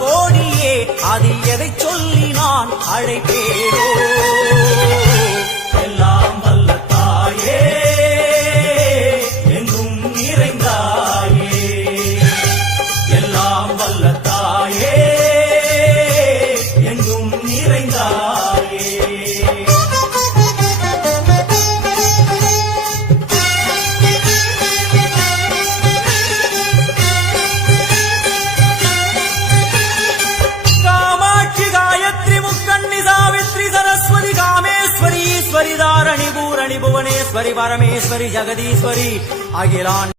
கோடியே அதில் எதை சொல்லி நான் அழைப்பேனோ. எல்லாம் வல்ல தாயே எங்கும் நிறைந்தாயே, எல்லாம் வல்ல தாயே எங்கும் நிறைந்தாயே. ஈஸ்வரி தாரணி பூரணி புவனேஸ்வரி பரமேஸ்வரி ஜெகதீஸ்வரி அகிலான்